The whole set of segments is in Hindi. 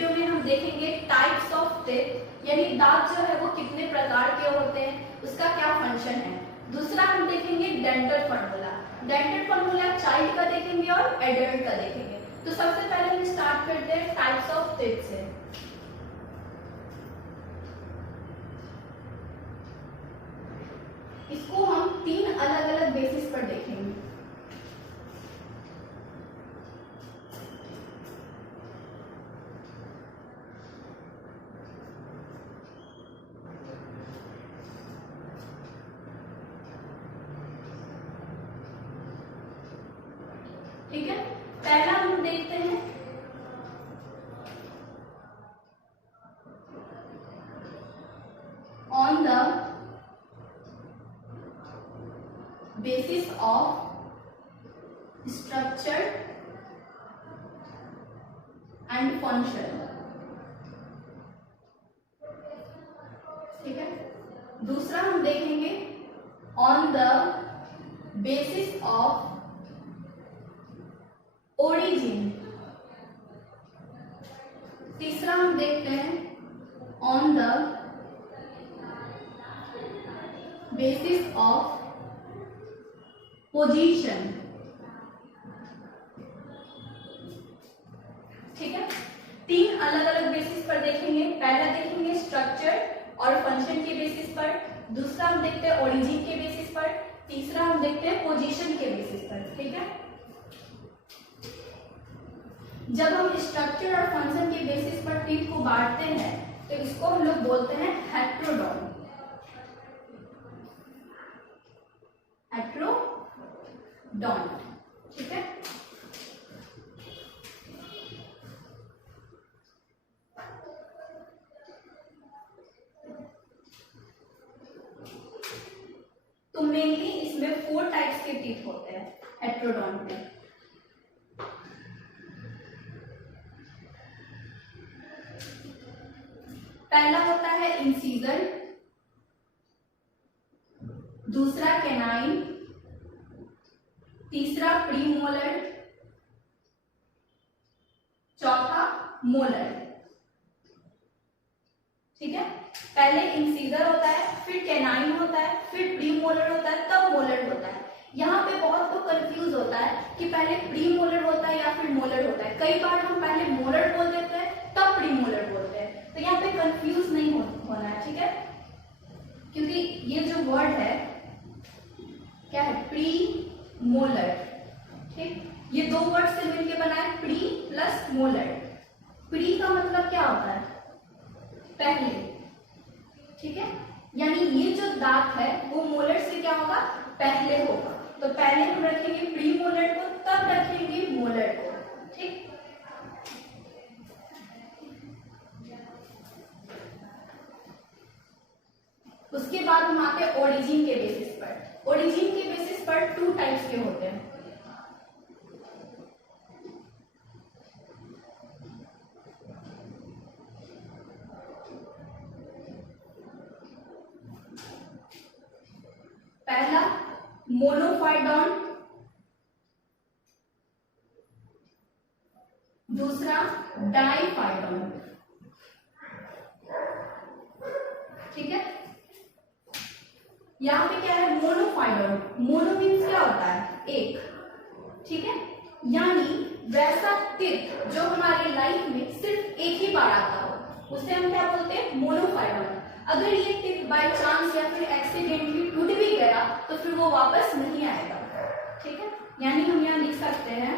वीडियो में हम देखेंगे टाइप्स ऑफ टीथ, यानी दांत जो है वो कितने प्रकार के होते हैं, उसका क्या फंक्शन है। दूसरा हम देखेंगे dental formula. Dental formula child का देखेंगे और एडल्ट का देखेंगे। तो सबसे पहले हम स्टार्ट करते हैं टाइप्स ऑफ टीथ से। इसको हम 3 अलग अलग बेसिस पर देखेंगे। ठीक है, पहला हम देखते हैं on the basis of structure and function. ठीक है, दूसरा हम देखेंगे on the basis of origin. तीसरा हम देखते हैं on the basis of position. ठीक है, 3 अलग अलग बेसिस पर देखेंगे। पहला देखेंगे स्ट्रक्चर और फंक्शन के बेसिस पर, दूसरा हम देखते हैं ओरिजिन के बेसिस पर, तीसरा हम देखते हैं पोजीशन के बेसिस पर। ठीक है, जब हम स्ट्रक्चर और फंक्शन के बेसिस पर टीथ को बांटते हैं तो इसको हम लोग बोलते हैं हेट्रोडोन। हेट्रोडोन। ठीक है, तो मेनली इसमें 4 टाइप्स के टीथ होते हैं हेट्रोडोन में। पहला होता है इंसीजर, दूसरा कैनाइन, तीसरा प्रीमोलर, चौथा मोलर। ठीक है, पहले इंसीजर होता है, फिर कैनाइन होता है, फिर प्रीमोलर होता है, तब मोलर होता है। यहाँ पे बहुत लोग कंफ्यूज होता है कि पहले प्रीमोलर होता है या फिर मोलर होता है। कई बार हम पहले मोलर बोल देते हैं तब प्रीमोलर बोलते हैं, तो यहाँ पे कंफ्यूज नहीं होना है। ठीक है, क्योंकि ये जो वर्ड है क्या है, प्री मोलर। ठीक, ये 2 वर्ड से मिलकर बना है प्री प्लस मोलर। प्री का मतलब क्या होता है, पहले। ठीक है, यानी ये जो दांत है वो मोलर से क्या होगा, पहले होगा। तो पहले हम रखेंगे प्री मोलर को, तब रखेंगे मोलर को। ठीक, उसके बाद हम आते हैं ओरिजिन के बेसिस पर। ओरिजिन के बेसिस पर 2 टाइप्स के होते हैं। पहला मोनोफाइडॉन, दूसरा डाइफाइडॉन। ठीक है, यहाँ पे क्या है, मोनोफाइडॉन। मोनो मीन्स क्या होता है, एक। ठीक है, यानी वैसा टीथ जो हमारे लाइफ में सिर्फ एक ही बार आता हो, उसे हम क्या बोलते हैं, मोनोफाइडॉन। अगर ये टीथ बाय चांस या फिर एक्सीडेंटली टूट भी गया तो फिर वो वापस नहीं आएगा। ठीक है, यानी हम यहाँ लिख सकते हैं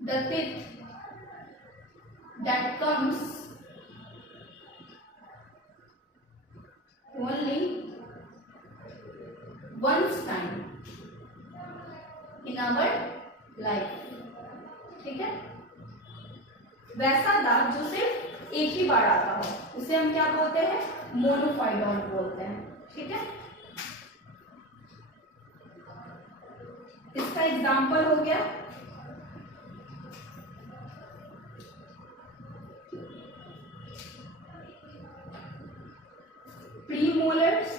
the teeth that comes only once time in our life। ठीक है, वैसा दांत जो सिर्फ एक ही बार आता हो उसे हम क्या बोलते हैं, मोनोफाइडॉन बोलते हैं। ठीक है, इसका एग्जाम्पल हो गया premolars,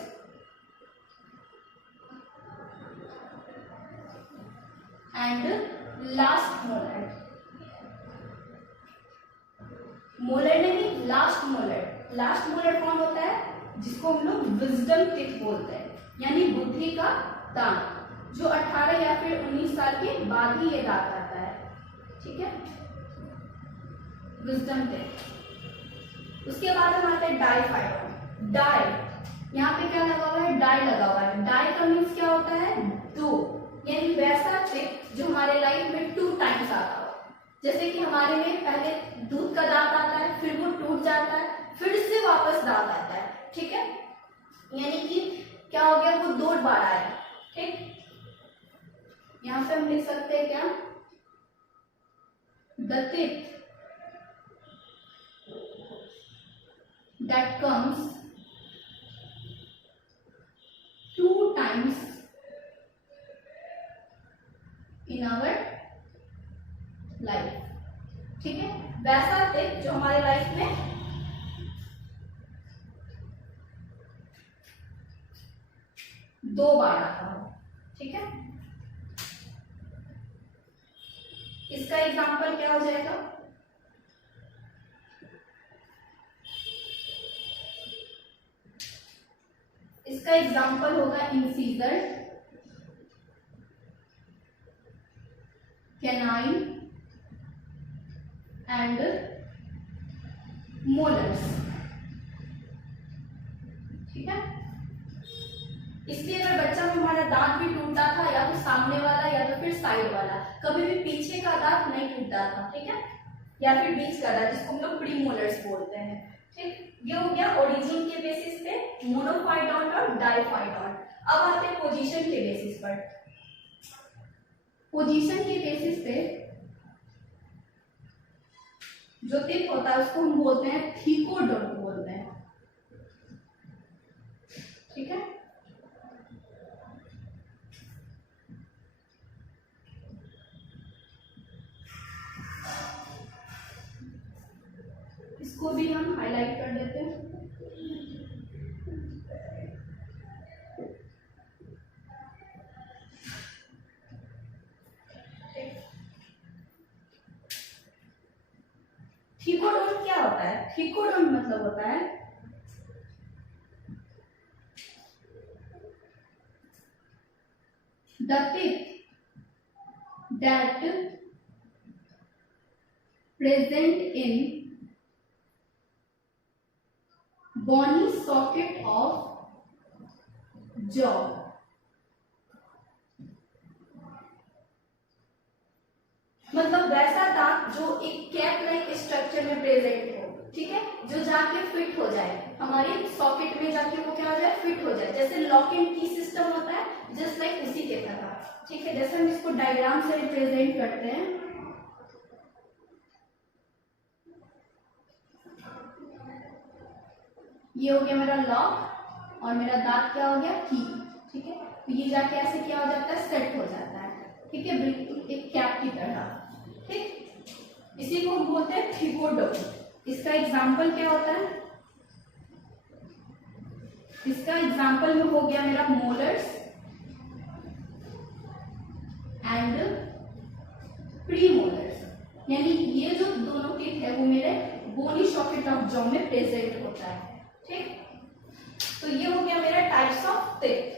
and last molar. Molar नहीं, लास्ट मोलर। लास्ट मोलर कौन होता है? जिसको हम लोग विजडम टिप बोलते हैं, यानी बुद्धि का दांत, जो 18 या फिर 19 साल के बाद ही ये दांत आता है। ठीक है, विजडम टिप। उसके बाद हम आते हैं डाइफाइडॉन। डाई, यहाँ पे क्या लगा हुआ है? डाई लगा हुआ है। डाई का मीन्स क्या होता है? दो, यानी वैसा टिप जो हमारे लाइफ में 2 टाइम्स आता हो। जैसे कि हमारे में पहले दूध का दांत आता है, फिर वो टूट जाता है, फिर से वापस दांत आता है। ठीक है, यानी कि क्या हो गया? वो 2 बार आया। ठीक, यहां पे हम लिख सकते हैं क्या? The tip that comes 2 times in our life। ठीक है, वैसा टिप जो हमारे लाइफ में 2 बार आता हो। ठीक है, इसका एग्जाम्पल क्या हो जाएगा? इसका एग्जाम्पल होगा इंसीजर, कैनाइन एंड मोलर्स। ठीक है, इसलिए अगर बच्चा में हमारा दांत भी टूटता था, या तो सामने वाला या तो फिर साइड वाला, कभी भी पीछे का दांत नहीं टूटता था। ठीक है, या फिर बीच का दांत, जिसको हम लोग प्रीमोलर्स बोलते हैं। ठीक, ये हो गया ओरिजिन के बेसिस पे मोनोफाइडॉन और डाइफाइडॉन। अब आते हैं पोजीशन के बेसिस पर। पोजीशन के बेसिस पे जो टिप होता है उसको हम बोलते हैं थिकोडोन बोलते हैं। ठीक है, इसको भी हम हाईलाइट कर देते हैं। थिकोडोन क्या होता है? थिकोडोन मतलब होता है the tip that present in bony socket of jaw। मतलब वैसा दांत जो एक कैप लाइक स्ट्रक्चर में प्रेजेंट हो। ठीक है, जो जाके फिट हो जाए हमारे सॉकेट में, जाके वो क्या हो जाए? फिट हो जाए। जैसे लॉक एंड की सिस्टम होता है, जस्ट लाइक उसी के तरह। ठीक है, जैसे हम इसको डायग्राम से रिप्रेजेंट करते हैं। ये हो गया मेरा लॉक और मेरा दांत क्या हो गया? की। ठीक है, तो ये जाके ऐसे क्या हो जाता है? सेट हो जाता है। ठीक है, बिल्कुल एक कैप की तरह। ठीक, इसी को हम बोलते हैं थिकोडोन। इसका एग्जाम्पल क्या होता है? इसका एग्जाम्पल में हो गया मेरा मोलर्स एंड प्रीमोलर्स, यानी ये जो दोनों टीथ है वो मेरे बोनी सॉकेट ऑफ जॉ में प्रेजेंट होता है। ठीक, तो ये हो गया मेरा टाइप्स ऑफ टिप।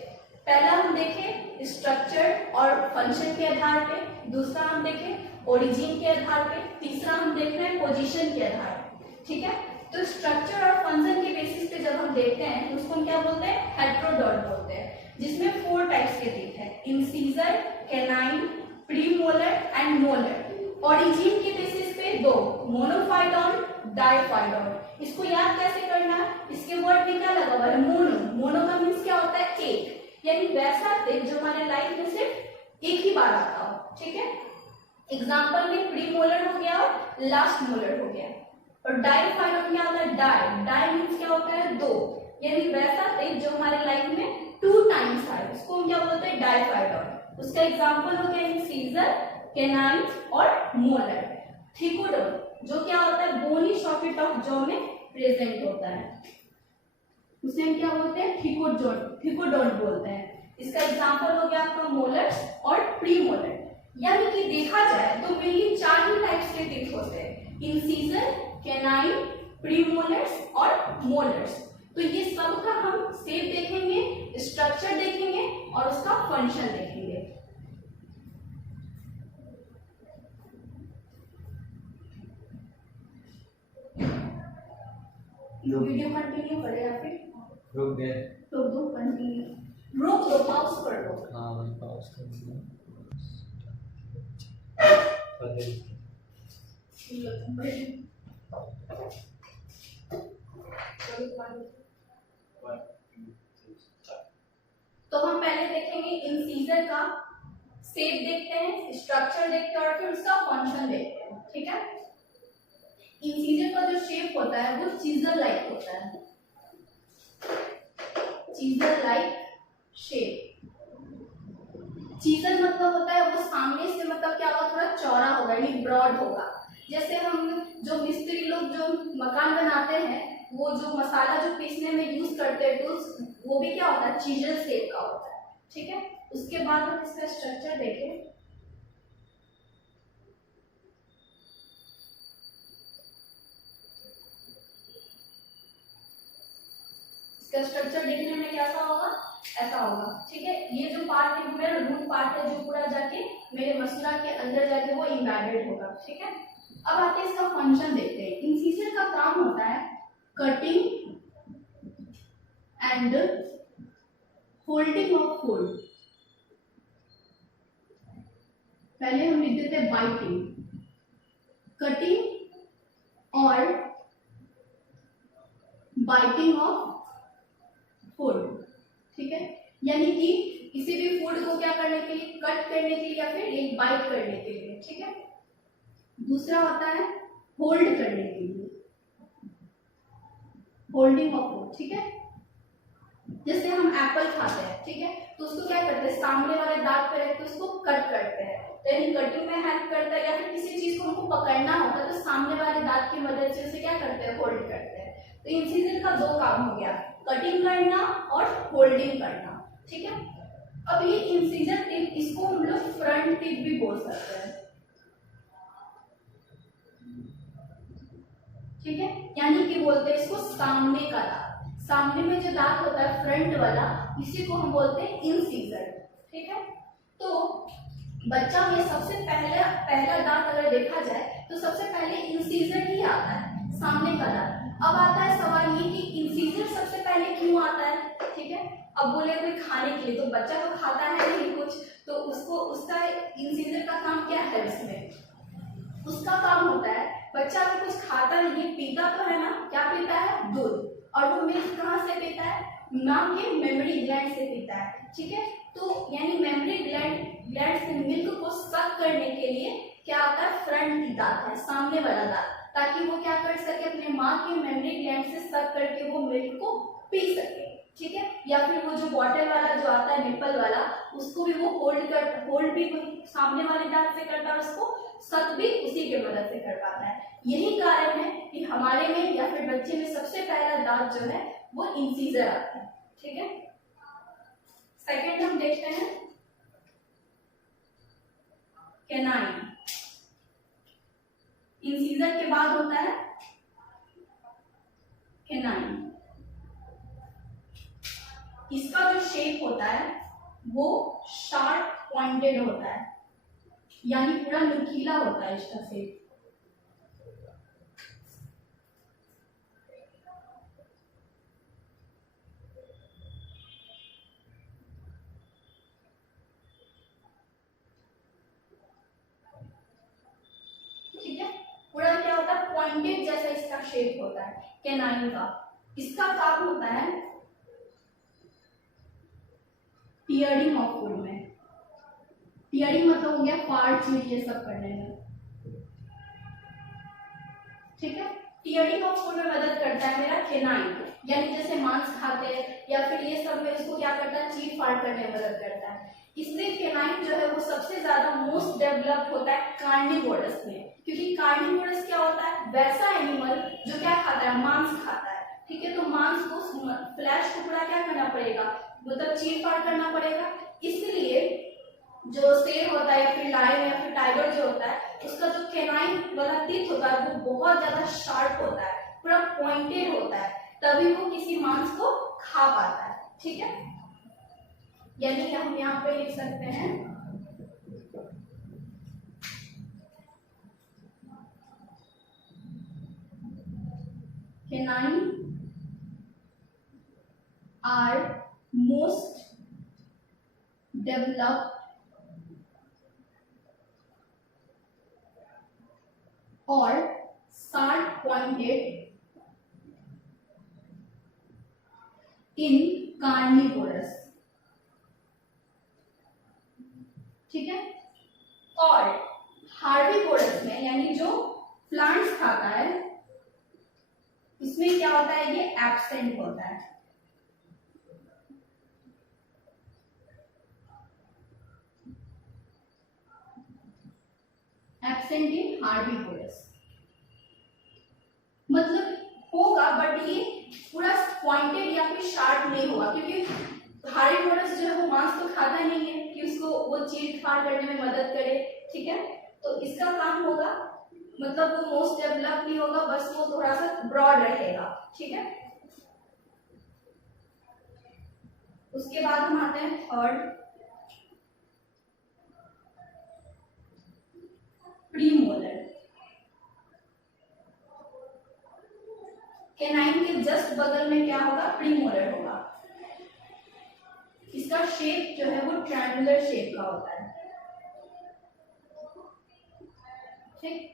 पहला हम देखें स्ट्रक्चर और फंक्शन के आधार पे, दूसरा हम देखें ओरिजिन के आधार पे, तीसरा हम देख रहे हैं पोजीशन के आधार पे। ठीक है, तो स्ट्रक्चर और फंक्शन के बेसिस पे जब हम देखते हैं तो उसको हम क्या बोलते हैं? हेट्रोडॉन बोलते हैं, जिसमें 4 टाइप्स के टीथ है, incisor, canine, premolar and molar. Origin के बेसिस पे 2, मोनोफाइडॉन, डाइफाइडॉन। इसको याद कैसे करना? इसके वर्ड में क्या लगा हुआ है? मोनो। मोनो का मीन्स क्या होता है? एक, यानी वैसा टिप जो हमारे लाइफ में सिर्फ एक ही बार आता हो। ठीक है, एग्जाम्पल में प्रीमोलर हो गया और लास्ट मोलर हो गया। और डाइफाइडॉन क्या होता है? डाई। डाई मीन्स क्या होता है? 2, यानी वैसा टिप जो हमारे लाइफ में 2 टाइम्स आए, उसको हम क्या बोलते हैं? डाइफाइडॉन। उसका एग्जाम्पल हो गया इंसीजर, कैनाइन और मोलर। थिकोडोन जो क्या होता है? बोनी सॉकेट ऑफ जॉ में प्रेजेंट होता है, उसे हम क्या बोलते हैं? थिकोडोन बोलते हैं। इसका एग्जाम्पल हो गया आपका मोलर्स और प्रीमोलर। यानी कि देखा जाए तो मेनली 4 ही टाइप्स के टीथ होते हैं, इंसीजर, कैनाइन, प्रीमोलर्स और मोलर्स। तो ये सब का हम शेप देखेंगे, स्ट्रक्चर देखेंगे और उसका फंक्शन देखेंगे। वीडियो कंटिन्यू करें या फिर रुक गए? रोक दो, कंटिन्यू रोक दो, पॉज कर दो। हाँ मैं पॉज कर दूंगा। तो हम पहले देखेंगे इंसीजर का शेप देखते हैं, स्ट्रक्चर देखते हैं और फिर उसका फंक्शन देखते हैं। ठीक है, इंसीजर का जो शेप होता है वो चीजर लाइक होता है, चीजर लाइक शेप। चीजर मतलब होता है वो सामने से मतलब क्या होगा, थोड़ा चौड़ा होगा यानी ब्रॉड होगा। जैसे हम जो मिस्त्री लोग जो मकान बनाते हैं वो जो मसाला जो पीसने में यूज करते हैं टूल्स, वो भी क्या होता है, चीजर शेप का होता है। ठीक है, उसके बाद हम इसका स्ट्रक्चर देखें। इसका स्ट्रक्चर देखने में कैसा होगा, ऐसा होगा। ठीक है, ये जो पार्ट है मेरा रूट पार्ट है जो पूरा जाके मेरे मसला के अंदर जाके वो इम्बेडेड होगा। ठीक है, अब आते हैं इसका फंक्शन देखते हैं। इंसीजर का काम होता है cutting and holding of food. पहले हम लिख देते हैं बाइटिंग, कटिंग और बाइटिंग ऑफ फूड। ठीक है, यानी कि किसी भी फूड को क्या करने के लिए, कट करने के लिए या फिर एक बाइट करने के लिए। ठीक है, दूसरा होता है होल्ड करने के लिए, होल्डिंग ऑफ फूड। ठीक है, जैसे हम एप्पल खाते हैं, ठीक है, तो उसको क्या करते हैं, सामने वाले दांत पे रख के उसको कट करते हैं, तो यानी कटिंग में हेल्प करता है। या फिर किसी चीज को हमको पकड़ना होता है तो सामने वाले दांत की मदद से उसे क्या करते हैं, होल्ड करते हैं। तो इंसीजर का 2 काम हो गया, कटिंग करना और होल्डिंग करना। ठीक है, अब ये इंसीजर टिप, इसको हम लोग फ्रंट टिप भी बोल सकते हैं। ठीक है, यानी कि बोलते हैं इसको सामने का दांत, सामने में जो दांत होता है फ्रंट वाला, इसी को हम बोलते हैं इंसीजर। ठीक है, तो बच्चा में सबसे पहला दांत अगर देखा जाए तो सबसे पहले इंसीजर ही आता है, सामने का दांत। अब आता है सवाल ये कि इंसीजर सबसे पहले क्यों आता है। ठीक है, अब बोले कोई खाने के लिए, तो बच्चा तो खाता है नहीं कुछ, तो उसको उसका इंसीजर का काम क्या है, उसमें उसका काम होता है, बच्चा अगर कुछ खाता नहीं, पीता तो है ना, क्या पीता है, दूध, और वो मिल्क कहाँ से पीता है, माँ के मेमोरी ग्लैंड से पीता है। ठीक है, तो यानी मेमोरी ग्लैंड से मिल्क को सक करने के लिए क्या आता है, फ्रंट दांत है, सामने वाला दांत, ताकि वो क्या कर सके, अपने माँ के मेमोरी ग्लैंड से सक करके वो मिल्क को पी सके। ठीक है, या फिर वो जो बॉटल वाला जो आता है निप्पल वाला, उसको भी वो होल्ड भी सामने वाले दांत से करता है, उसको सक भी उसी के मदद से कर पाता है। यही कारण है कि हमारे में या फिर बच्चे में सबसे पहला दांत जो है वो इंसीजर आता है। ठीक है, सेकंड हम देखते हैं कैनाइन। इंसीजर के बाद होता है कैनाइन। इसका जो शेप होता है वो शार्प पॉइंटेड होता है, यानी पूरा नुकीला होता है इसका शेप। ठीक है, पूरा क्या होता है, पॉइंटेड जैसा इसका शेप होता है कैनाइन का। इसका काम होता है टीयरिंग ऑफ फूड में। टीयरिंग मतलब हो गया फाड़ चीर ये सब करने में। ठीक है, टीयरिंग ऑफ फूड में मदद करता है मेरा कैनाइन, यानी जैसे मांस खाते हैं या फिर ये सब में इसको क्या करता है, चीर फाड़ करने में मदद करता है। इसलिए कैनाइन जो है वो सबसे ज्यादा मोस्ट डेवलप्ड होता है कार्निवोरस में, क्योंकि कार्निवोरस क्या होता है, वैसा एनिमल जो क्या खाता है, मांस खाता है। ठीक है, तो मांस को फ्लैश को पूरा क्या करना पड़ेगा, मतलब चीर फाड़ करना पड़ेगा। इसलिए जो शेर होता है या फिर लायन या फिर टाइगर जो होता है, उसका जो केनाइन वाला टीथ होता है वो बहुत ज्यादा शार्प होता है, पूरा पॉइंटेड होता है, तभी वो किसी मांस को खा पाता है। ठीक है, यानी हम यहाँ पे लिख सकते हैं canine are most developed or sharp pointed in carnivorous। ठीक है, और हार्बिवोरस में यानी जो प्लांट्स खाता है इसमें क्या होता है, ये एब्सेंट होता है। एब्सेंट इन हार्बिवोरस मतलब होगा बट ये पूरा पॉइंटेड या फिर शार्प नहीं होगा, क्योंकि हार्बिवोरस जो है वो मांस तो खाता नहीं है कि उसको वो चीर फाड़ करने में मदद करे। ठीक है, तो इसका काम होगा मतलब वो मोस्ट डेवलप नहीं होगा, बस वो थोड़ा सा ब्रॉड रहेगा। ठीक है, उसके बाद हम आते हैं थर्ड, प्रीमोलर। कैनाइन के जस्ट बगल में क्या होगा, प्रीमोलर होगा। इसका शेप जो है वो ट्रायंगुलर शेप का होता है। ठीक,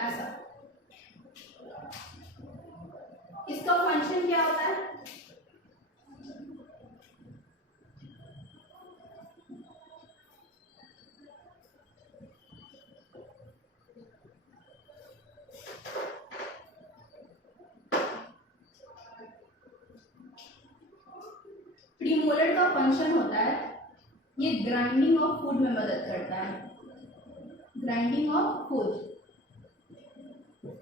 ऐसा इसका फंक्शन क्या होता है, प्रीमोलर का फंक्शन होता है ये ग्राइंडिंग ऑफ फूड में मदद करता है। ग्राइंडिंग ऑफ फूड,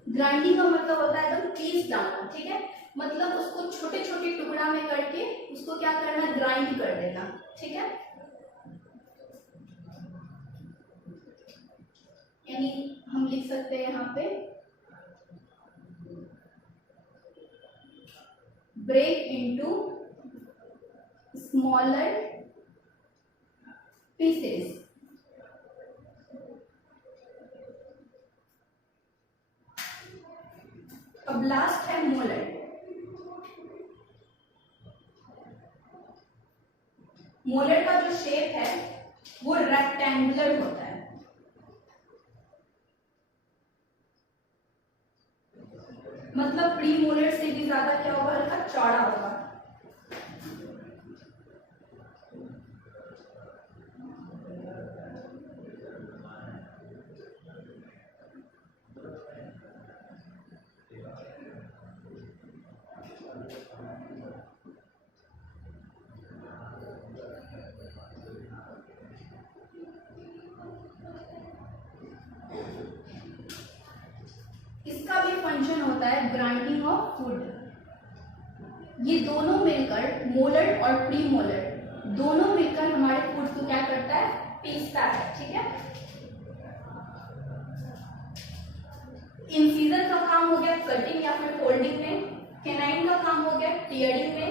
ग्राइंडिंग का मतलब होता है एकदम पीस डालना। ठीक है, मतलब उसको छोटे छोटे टुकड़ा में करके उसको क्या करना, ग्राइंड कर देना। ठीक है, यानी हम लिख सकते हैं यहाँ पे ब्रेक इनटू स्मॉलर पीसेस। अब लास्ट है मोलर। मोलर का जो शेप है वो रेक्टेंगुलर होता है। मतलब प्री मोलर से भी ज्यादा क्या होगा, हल्का चौड़ा होगा। इसका भी फंक्शन होता है ग्राइंडिंग ऑफ फूड। ये दोनों मिलकर, मोलर और प्री मोलर दोनों मिलकर हमारे फूड को क्या करता है, पीसता है। ठीक है, इंसीजर का काम हो गया कटिंग या फिर फोल्डिंग में, कैनाइन का काम हो गया टीयरिंग में,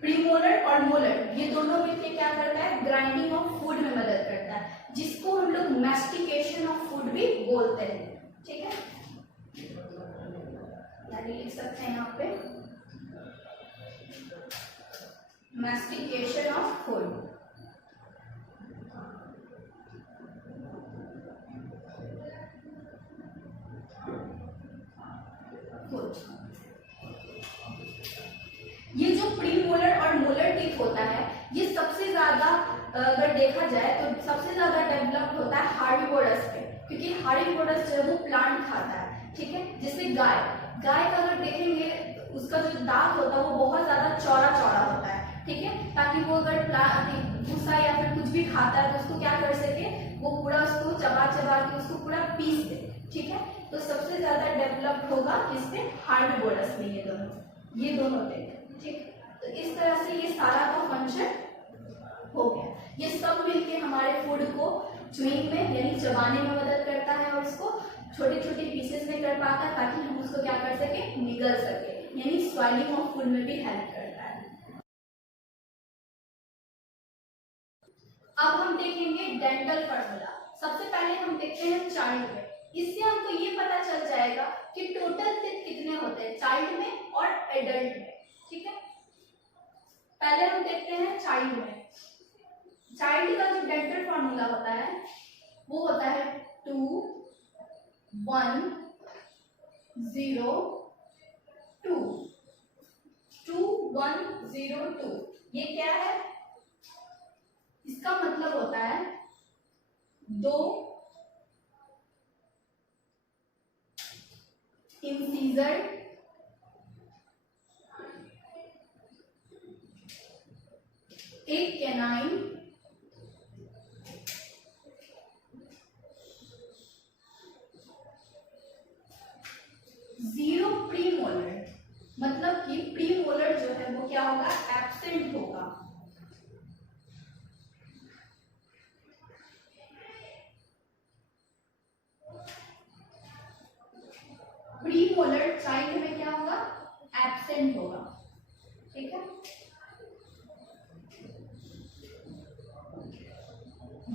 प्रीमोलर और मोलर ये दोनों मिलकर क्या करता है, ग्राइंडिंग ऑफ फूड में मदद करता है, जिसको हम लोग मैस्टिकेशन ऑफ फूड भी बोलते हैं। ठीक है, यानी लिख सकते हैं यहाँ पे मैस्टिकेशन ऑफ फूड। ये जो प्रीमोलर और मोलर टीथ होता है ये सबसे ज्यादा अगर देखा जाए तो सबसे ज्यादा डेवलप्ड होता है हार्बिवोरस पे, क्योंकि हार्बिवोरस जो है वो प्लांट खाता है। ठीक है, जैसे गाय का अगर देखेंगे उसका जो दांत होता है वो बहुत ज्यादा चौड़ा चौड़ा होता है। ठीक है, ताकि वो अगर भूसा या फिर कुछ भी खाता है तो उसको क्या कर सके, वो पूरा उसको चबा चबा के उसको पूरा पीस दे। ठीक है, तो सबसे ज्यादा डेवलप्ड होगा किसमें, हार्बोरस में, ये दोनों पे। ठीक, तो इस तरह से ये सारा का फंक्शन हो गया। ये सब मिलके हमारे फूड को च्यूइंग में यानी चबाने में मदद करता है और इसको छोटे छोटे पीसेस में कर पाता है ताकि हम उसको क्या कर सके, निगल सके, यानी स्वाइलिंग ऑफ फूड में भी हेल्प करता है। अब हम देखेंगे डेंटल फार्मूला। सबसे पहले हम देखते हैं चाइल्ड में। इससे हमको ये पता चल जाएगा कि टोटल टीथ कितने होते हैं चाइल्ड में और एडल्ट में। ठीक है, पहले हम देखते हैं चाइल्ड में। चाइल्ड का जो डेंटल फार्मूला होता है वो होता है 2 1 0 2 2 1 0 2। ये क्या है, इसका मतलब होता है 2 इंसीजर, 1 कैनाइन, 0 प्रीमोलर। मतलब कि प्रीमोलर जो है वो क्या होगा, एब्सेंट होगा। प्रीमोलर चाइल्ड में क्या होगा, एब्सेंट होगा। ठीक है,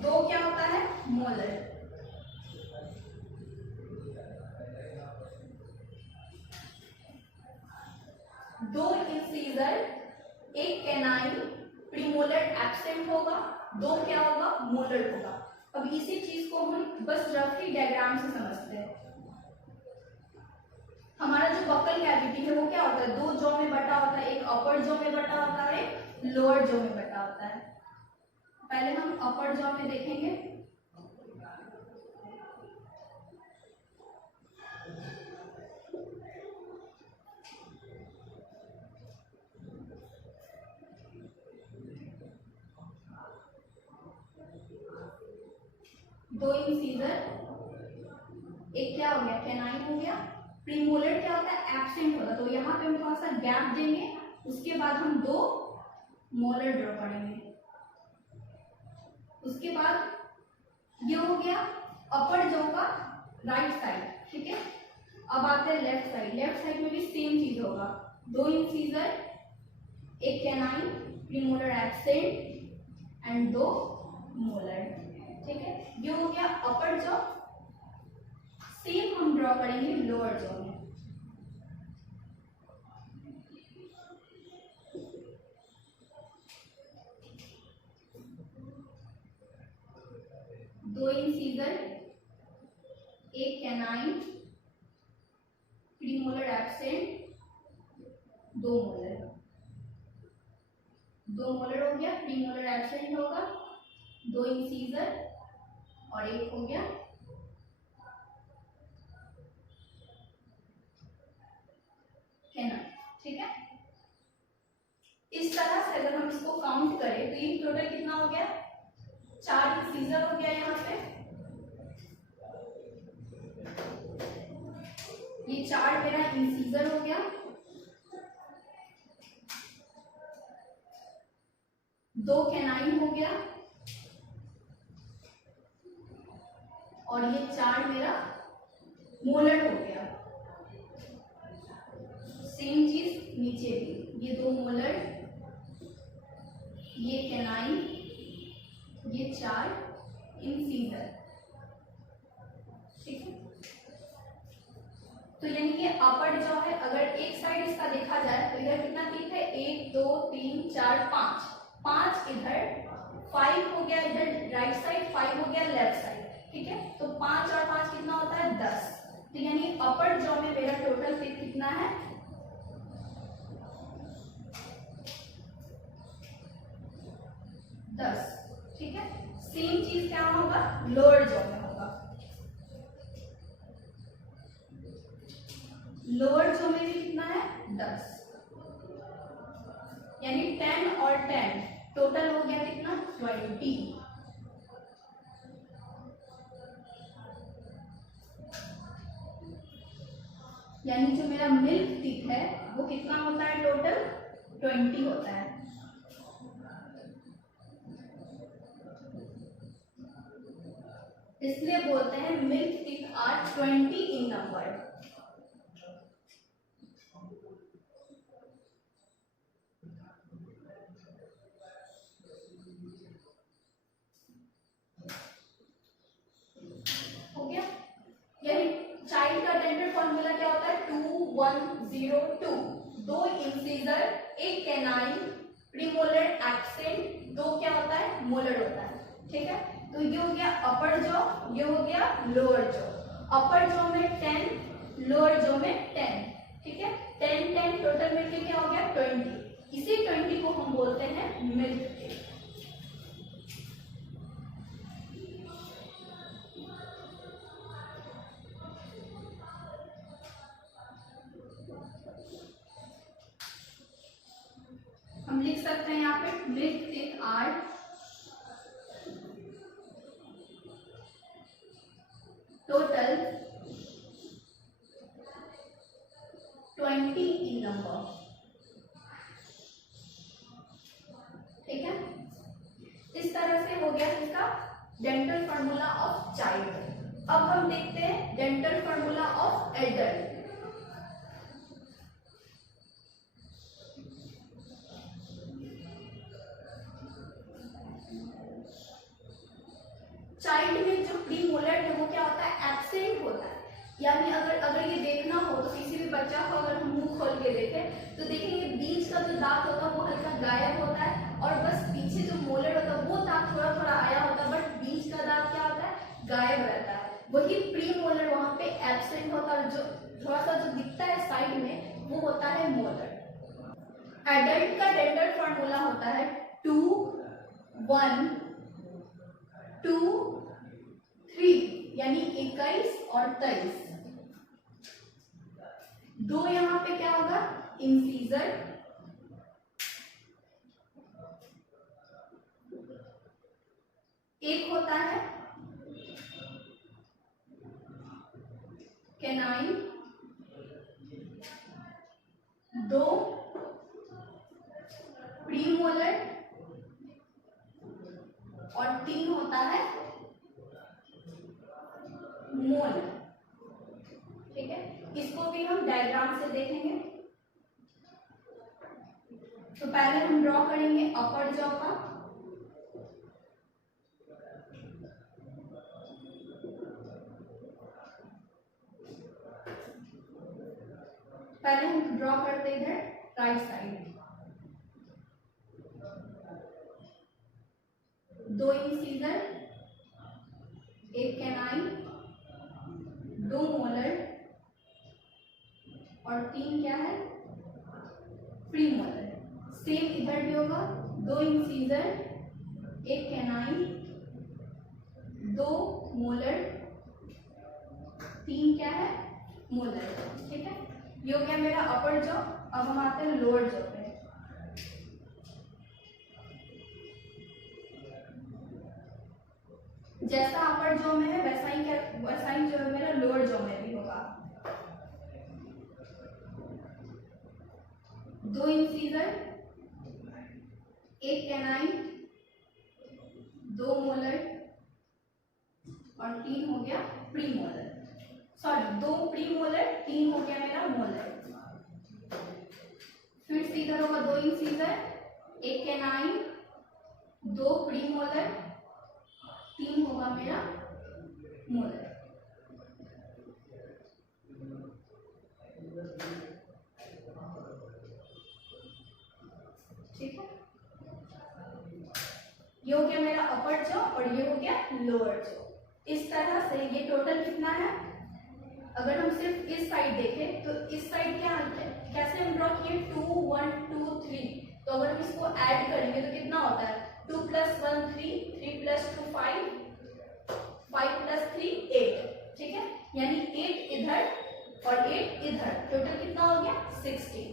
2 क्या होता है, molar. 2 incisor, 1 canine, premolar absent होगा, 2 क्या होगा, मोलर होगा। अब इसी चीज को हम बस रफली डायग्राम से समझते हैं। हमारा जो बक्कल कैविटी है वो क्या होता है, 2 जॉ में बटा होता है, एक अपर जॉ में बटा होता है, एक लोअर जॉ में बटा होता है। पहले हम अपर जॉ में देखेंगे। दो इंसीजर, एक क्या हो गया, कैनाइन हो गया। प्रीमोलर क्या होता है, एब्सेंट होता है, तो यहाँ पे हम थोड़ा सा गैप देंगे, उसके बाद हम 2 मोलर ड्रॉ करेंगे। उसके बाद ये हो गया अपर जॉ का राइट साइड। ठीक है, अब आते हैं लेफ्ट साइड। लेफ्ट साइड में भी सेम चीज होगा, 2 incisor, 1 canine, premolar absent and 2 molar. ठीक है, ये हो गया अपर जॉ। सेम हम ड्रॉ करेंगे लोअर जॉ में। दो incisor, 1 canine, premolar absent, 2 molar. 2 molar हो गया, प्रीमोलर एब्सेंट होगा, 2 इंसीजर और 1 हो गया कैनाइन। ठीक है, इस तरह से अगर हम इसको काउंट करें तो ये टोटल कितना हो गया, 4 इंसीजर हो गया यहाँ पे, ये 4 मेरा इंसीजर हो गया, 2 कैनाइन हो गया और ये 4 मेरा मोलर हो गया। सेम चीज नीचे भी, ये 2 मोलर, ये कैनाइन, ये 4 इंसीजर। ठीक है, तो यानी कि अपर जॉ है, अगर एक साइड इसका देखा जाए तो इधर कितना टीथ है, 1 2 3 4 5 इधर, 5 हो गया इधर राइट साइड, 5 हो गया लेफ्ट साइड। ठीक है, तो 5 और 5 कितना होता है, 10। तो यानी अपर जॉ में मेरा टोटल टीथ कितना है, 10। ठीक है, सेम चीज क्या होगा, लोअर जॉ में होगा। लोअर जॉ में भी कितना है, 10, यानी 10 और 10 टोटल हो गया कितना 20। यानी जो मेरा मिल्क टीथ है वो कितना होता है टोटल 20 होता है। इसलिए बोलते हैं milk teeth are 20 in number. हो गया। यानी चाइल्ड का डेंटल फॉर्मूला क्या होता है 2102। 2 इंसीजर, एक कैनाइन, प्रीमोलर, एक्सेंट, 2 क्या होता है मोलर होता है। ठीक है, तो ये हो गया अपर जॉ, ये हो गया लोअर जॉ। अपर जॉ में 10, लोअर जॉ में 10। ठीक है, 10 10 टोटल मिलके क्या हो गया 20। इसी 20 को हम बोलते हैं मिल्क टीथ। हम लिख सकते हैं यहाँ पे milk teeth are total 20 in number. ठीक है, इस तरह से हो गया इसका डेंटल फार्मूला ऑफ चाइल्ड। अब हम देखते हैं dental formula of adult. Child में जो प्रीमोलर है वो क्या होता है एब्सेंट होता है। यानी अगर ये देखना हो तो किसी भी बच्चा को अगर हम मुंह खोल के देखें तो देखेंगे बीच का जो दांत होता है वो हल्का गायब होता है और बस पीछे जो मोलर होता है वो दांत थोड़ा थोड़ा आया होता है, बट बीच का दांत क्या होता है गायब रहता है। वही प्रीमोलर वहां पे एब्सेंट होता है और जो थोड़ा सा जो दिखता है साइड में वो होता है मोलर। एडल्ट का डेंटल फॉर्मूला होता है 2 1 2 3, यानी 21 और 23। 2 यहां पे क्या होगा इंसीजर, एक होता है कैनाइन, 2 प्रीमोलर और 3 होता है मोलर। ठीक है, इसको भी हम डायग्राम से देखेंगे। तो पहले हम ड्रॉ करेंगे अपर जॉ का। पहले हम ड्रॉ करते हैं इधर राइट साइड। 2 इंसीजर, एक कैनाइन, 2 मोलर और 3 क्या है प्रीमोलर। सेम इधर भी होगा 2 इंसीजर, एक कैनाइन, 2 मोलर, 3 क्या है मोलर। ठीक है, ये हो गया मेरा अपर जॉ। अब हम आते हैं लोअर जॉ पे। जैसा अपर जॉ में है वैसा ही जो मेरा लोअर जॉ में भी होगा। 2 इंसीजर, एक कैनाइन, 2 मोलर और 3 हो गया प्रीमोलर। सॉरी 2 प्रीमोलर, 3 हो गया मेरा मोलर। फिर से इधर होगा 2 इंसीजर, एक कैनाइन, 2 प्रीमोलर, 3 होगा मेरा मोलर। ठीक है, ये हो गया मेरा अपर जॉ और ये हो गया लोअर जॉ। इस तरह से ये टोटल कितना है। अगर हम सिर्फ इस साइड देखें तो इस साइड क्या है, कैसे हम ड्रॉ किए 2 1 2 3। तो अगर हम इसको ऐड करेंगे तो कितना होता है 2 + 1 3, 3 + 2 5, 5 + 3 8। ठीक है, यानी 8 इधर और 8 इधर, टोटल कितना हो गया 16।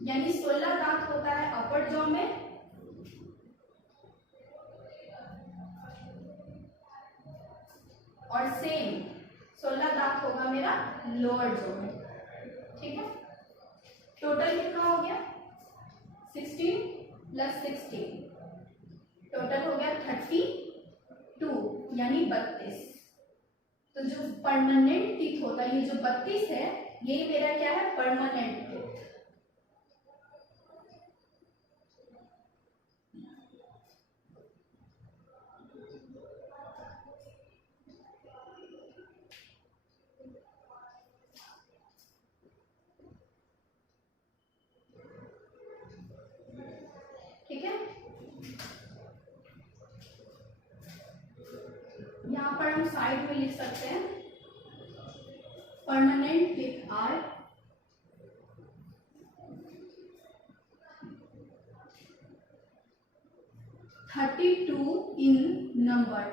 यानी 16 दांत होता है अपर जॉ में और सेम 16 दांत होगा मेरा लोअर जॉ में। ठीक है, टोटल कितना हो गया 16 प्लस 16, टोटल हो गया 32 यानी 32। तो जो परमानेंट टीथ होता है, ये जो 32 है, यही मेरा क्या है परमानेंट टीथ। ठीक है, यहाँ पर हम साइड में लिख सकते हैं permanent teeth are in number,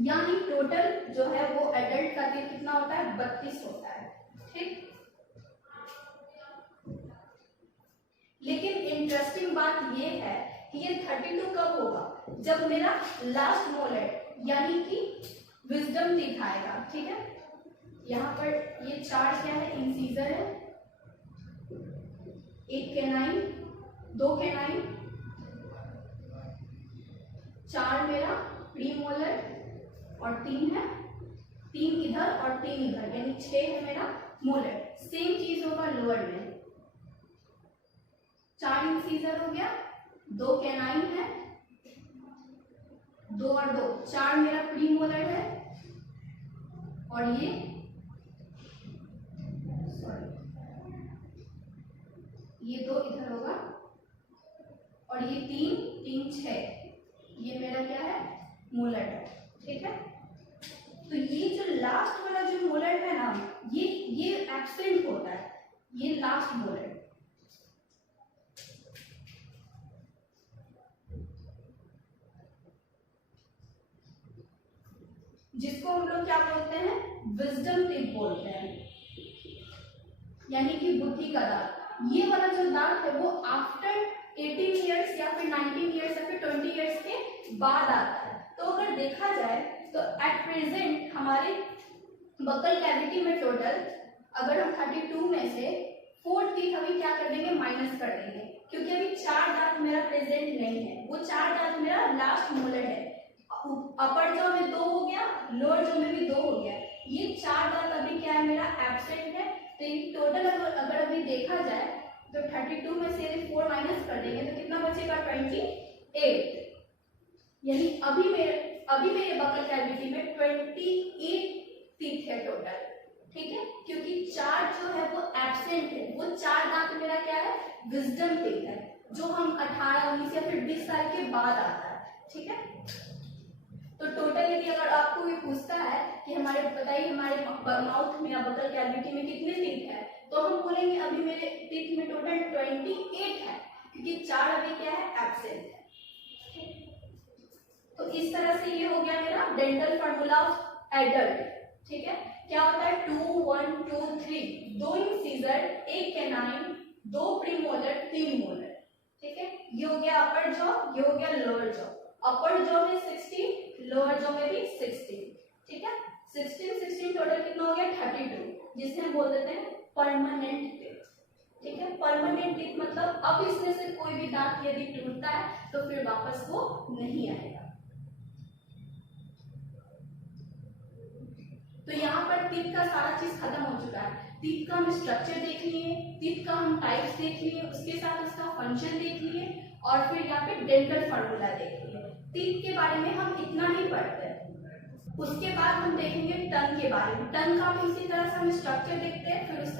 यानी टोटल जो है वो एडल्ट का टीथ कितना होता है 32 होता है। ठीक, लेकिन इंटरेस्टिंग बात ये है कि ये 32 कब होगा, जब मेरा लास्ट मोलर यानी कि विजडम टीथ आएगा। ठीक है, यहाँ पर ये 4 क्या है इंसीजर है, 1 कैनाइन, 2 कैनाइन, 4 मेरा प्रीमोलर और 3 है, 3 इधर और 3 इधर, यानी 6 है मेरा मोलर। सेम चीज होगा लोअर में, 4 इंसीजर हो गया, 2 कैनाइन है, 2 और 2 4 मेरा प्रीमोलर है, और ये ये 2 इधर होगा, और ये 3 6, ये मेरा क्या है मोलर है। ठीक है, तो ये जो लास्ट वाला जो मोलर है ना, ये एब्सेंट होता है, ये लास्ट मोलर। जिसको हम लोग क्या बोलते हैं विजडम टीथ बोलते हैं, यानी कि बुद्धि का दांत। ये वाला जो दांत है वो आफ्टर 18 ईयर्स या फिर 19 ईयर्स या फिर 20 ईयर्स के बाद आता है। तो अगर देखा जाए तो एट प्रेजेंट हमारे बकल कैविटी में टोटल अगर हम 32 में से 4 टीथ अभी क्या कर देंगे माइनस कर देंगे, क्योंकि अभी 4 दांत मेरा प्रेजेंट नहीं है, वो 4 दांत मेरा लास्ट मोलर है। अपर जॉ में 2 हो गया, लोअर जॉ में भी 2 हो गया, ये 4 दांत अभी क्या है मेरा एब्सेंट है। तो ये टोटल अगर अभी देखा जाए तो 32 में से यदि 4 माइनस कर देंगे तो कितना बचेगा 28, यानी अभी मेरे बकल कैविटी में 28 टीथ है टोटल। ठीक है, क्योंकि 4 जो है वो एब्सेंट है, वो 4 दांत मेरा क्या है विजडम टीथ है, जो हम 18 19 या फिर 20 साल के बाद आता है। ठीक है, तो टोटल यदि अगर आपको ये पूछता है कि हमारे बताइए हमारे माउथ में या बकल कैविटी में कितने टीथ है, तो हम बोलेंगे अभी मेरे टीथ में टोटल 28 है, क्योंकि 4 अभी क्या है एब्सेंट है। तो इस तरह से ये हो गया मेरा डेंटल फार्मूला ऑफ एडल्ट। ठीक है, क्या होता है 2 1 2 3, 2 इंसीजर, 1 कैनाइन, 2 प्रीमोलर, 3 मोलर। ठीक है, ये हो गया अपर जॉ, ये हो गया लोअर जॉ। अपर जॉ में 16, लोअर जॉ में भी 16। ठीक है, 16 टोटल कितना हो गया 32, जिसे हम बोल देते हैं परमानेंट टीथ। ठीक है, परमानेंट टीथ मतलब अब इसमें से कोई भी दांत यदि टूटता है तो फिर वापस वो नहीं आएगा। तो यहाँ पर टीथ का सारा चीज खत्म हो चुका है। टीथ का हम स्ट्रक्चर देख लिए, टीथ का हम टाइप्स देख लिए, उसके साथ उसका फंक्शन देख लिए, और फिर यहाँ पे डेंटल फार्मूला देख लिए। टीथ के बारे में हम इतना ही पढ़ते हैं। उसके बाद हम देखेंगे टंग के बारे में। टंग का भी इसी तरह से हम स्ट्रक्चर देखते हैं, फिर उसके